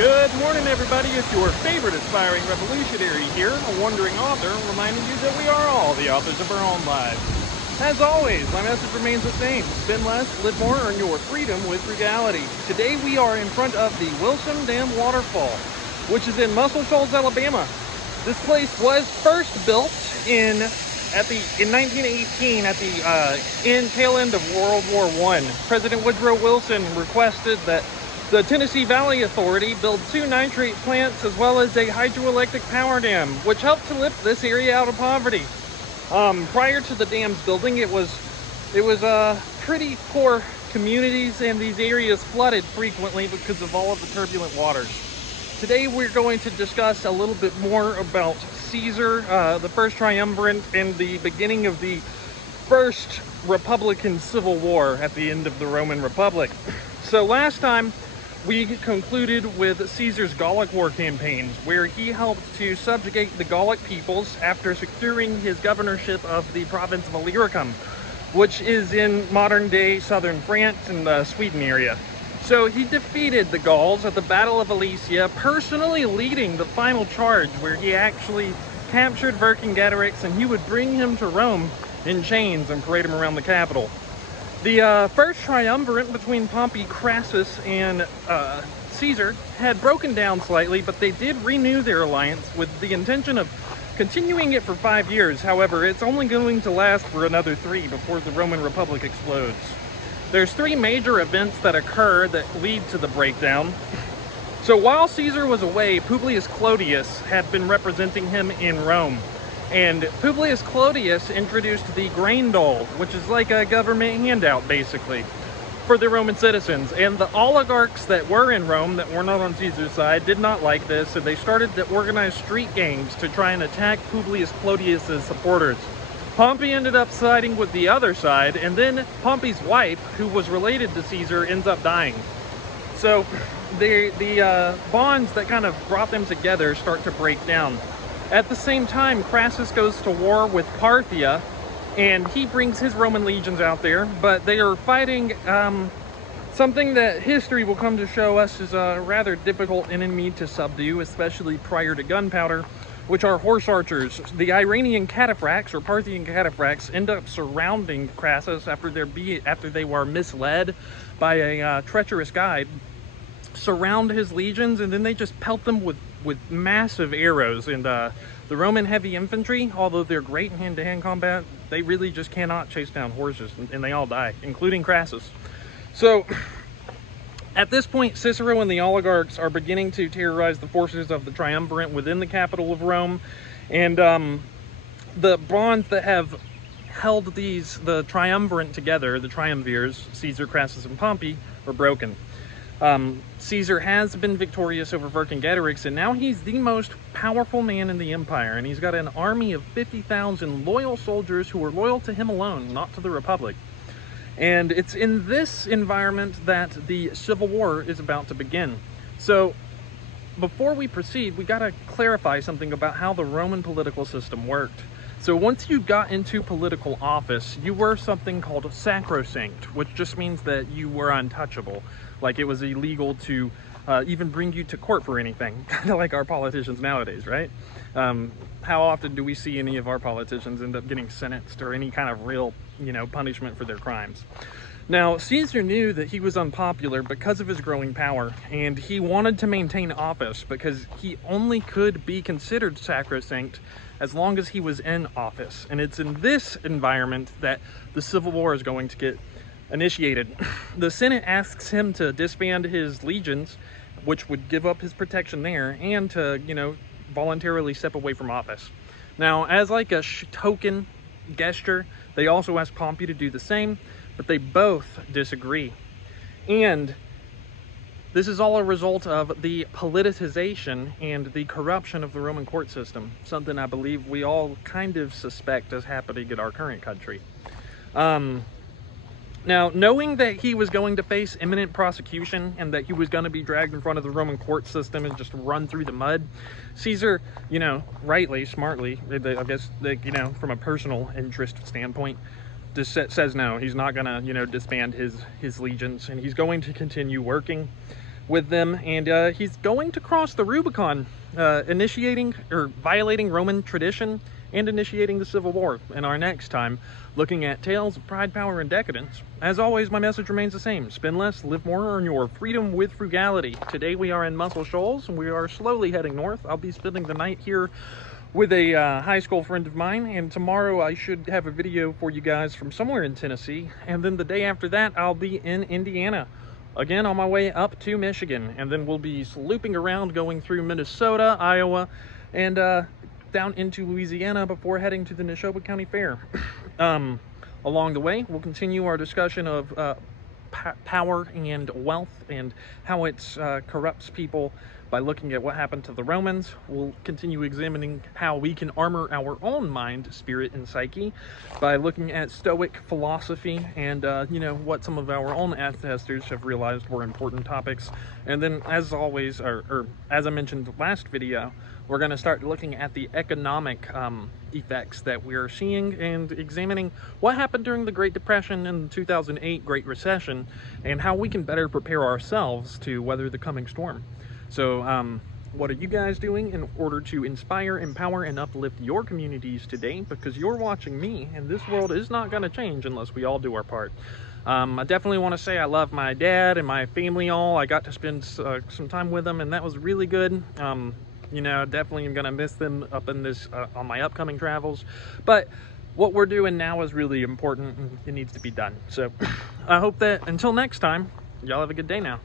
Good morning, everybody. It's your favorite aspiring revolutionary here, a wandering author, reminding you that we are all the authors of our own lives. As always, my message remains the same. Spend less, live more, earn your freedom with frugality. Today we are in front of the Wilson Dam Waterfall, which is in Muscle Shoals, Alabama. This place was first built in 1918 at the tail end of World War I. President Woodrow Wilson requested that the Tennessee Valley Authority build 2 nitrate plants as well as a hydroelectric power dam, which helped to lift this area out of poverty. Prior to the dam's building, it was pretty poor communities, and these areas flooded frequently because of all of the turbulent waters. Today we're going to discuss a little bit more about Caesar, the first triumvirate, and the beginning of the first Republican Civil War at the end of the Roman Republic. So last time we concluded with Caesar's Gallic war campaigns, where he helped to subjugate the Gaullic peoples after securing his governorship of the province of Illyricum, which is in modern-day southern France and the Sweden area. So he defeated the Gauls at the Battle of Alesia, personally leading the final charge, where he actually captured Vercingetorix, and he would bring him to Rome in chains and parade him around the capital. The first triumvirate between Pompey, Crassus, and Caesar had broken down slightly, but they did renew their alliance with the intention of continuing it for 5 years. However, it's only going to last for another 3 before the Roman Republic explodes. There's 3 major events that occur that lead to the breakdown. So while Caesar was away, Publius Clodius had been representing him in Rome. And Publius Clodius introduced the grain dole, which is like a government handout, basically, for the Roman citizens. And the oligarchs that were in Rome, that were not on Caesar's side, did not like this, and they started to organize street gangs to try and attack Publius Clodius's supporters. Pompey ended up siding with the other side, and then Pompey's wife, who was related to Caesar, ends up dying. So the bonds that kind of brought them together start to break down. At the same time, Crassus goes to war with Parthia, and he brings his Roman legions out there, but they are fighting something that history will come to show us is a rather difficult enemy to subdue, especially prior to gunpowder, which are horse archers. The Iranian cataphracts, or Parthian cataphracts, end up surrounding Crassus after they were misled by a treacherous guide, surround his legions, and then they just pelt them with massive arrows. And the Roman heavy infantry, although they're great in hand-to-hand combat, they really just cannot chase down horses, and they all die, including Crassus. So at this point, Cicero and the oligarchs are beginning to terrorize the forces of the triumvirate within the capital of Rome, and the bonds that have held the triumvirate together, the triumvirs, Caesar, Crassus, and Pompey, are broken. Caesar has been victorious over Vercingetorix, and now he's the most powerful man in the empire, and he's got an army of 50,000 loyal soldiers who are loyal to him alone, not to the Republic. And it's in this environment that the Civil War is about to begin. So before we proceed, we gotta clarify something about how the Roman political system worked. So once you got into political office, you were something called sacrosanct, which just means that you were untouchable. Like, it was illegal to even bring you to court for anything, kind of like our politicians nowadays, right? How often do we see any of our politicians end up getting sentenced or any kind of real, punishment for their crimes? Now, Caesar knew that he was unpopular because of his growing power, and he wanted to maintain office because he only could be considered sacrosanct as long as he was in office. And it's in this environment that the Civil War is going to get initiated. The Senate asks him to disband his legions, which would give up his protection there, and to, voluntarily step away from office. Now, as like a token gesture, they also ask Pompey to do the same, but they both disagree. And this is all a result of the politicization and the corruption of the Roman court system, something I believe we all kind of suspect is happening in our current country. Now, knowing that he was going to face imminent prosecution and that he was going to be dragged in front of the Roman court system and just run through the mud, Caesar, rightly, smartly, I guess, from a personal interest standpoint, just says no, he's not going to, disband his legions, and he's going to continue working with them, and he's going to cross the Rubicon, initiating or violating Roman tradition and initiating the Civil War in our next time, looking at tales of pride, power, and decadence. As always, my message remains the same: spend less, live more, earn your freedom with frugality. Today we are in Muscle Shoals, and we are slowly heading north. I'll be spending the night here with a high school friend of mine, and tomorrow I should have a video for you guys from somewhere in Tennessee, and then the day after that I'll be in Indiana, again on my way up to Michigan, and then we'll be looping around going through Minnesota, Iowa, and down into Louisiana before heading to the Neshoba County Fair. Along the way, we'll continue our discussion of power and wealth and how it corrupts people by looking at what happened to the Romans. We'll continue examining how we can armor our own mind, spirit, and psyche by looking at Stoic philosophy and, you know, what some of our own ancestors have realized were important topics. And then, as always, or as I mentioned last video, we're going to start looking at the economic effects that we're seeing and examining what happened during the Great Depression and the 2008 Great Recession and how we can better prepare ourselves to weather the coming storm. So what are you guys doing in order to inspire, empower, and uplift your communities today? Because you're watching me, and this world is not going to change unless we all do our part. I definitely want to say I love my dad and my family all. I got to spend some time with them, and that was really good. You know, definitely am going to miss them up in this on my upcoming travels. But what we're doing now is really important, and it needs to be done. So I hope that until next time, y'all have a good day now.